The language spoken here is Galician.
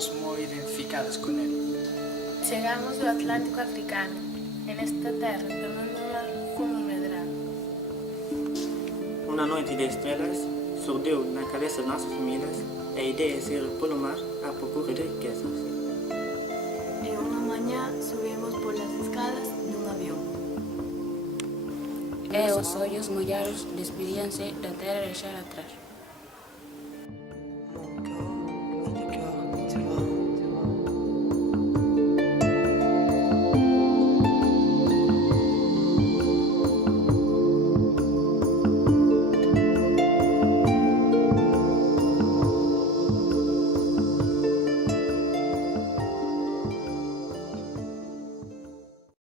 sentimos moi identificados con el. Chegamos do Atlántico africano. En esta terra tamén do mar fomos medrando. Uma noite de estrelas surgiu na cabeça de nossas famílias a ideia de ir pelo mar à procura de riquezas. E unha mañá subimos polas escadas dun avión. E os ollos mollados despedíanse da terra e deixar atrás.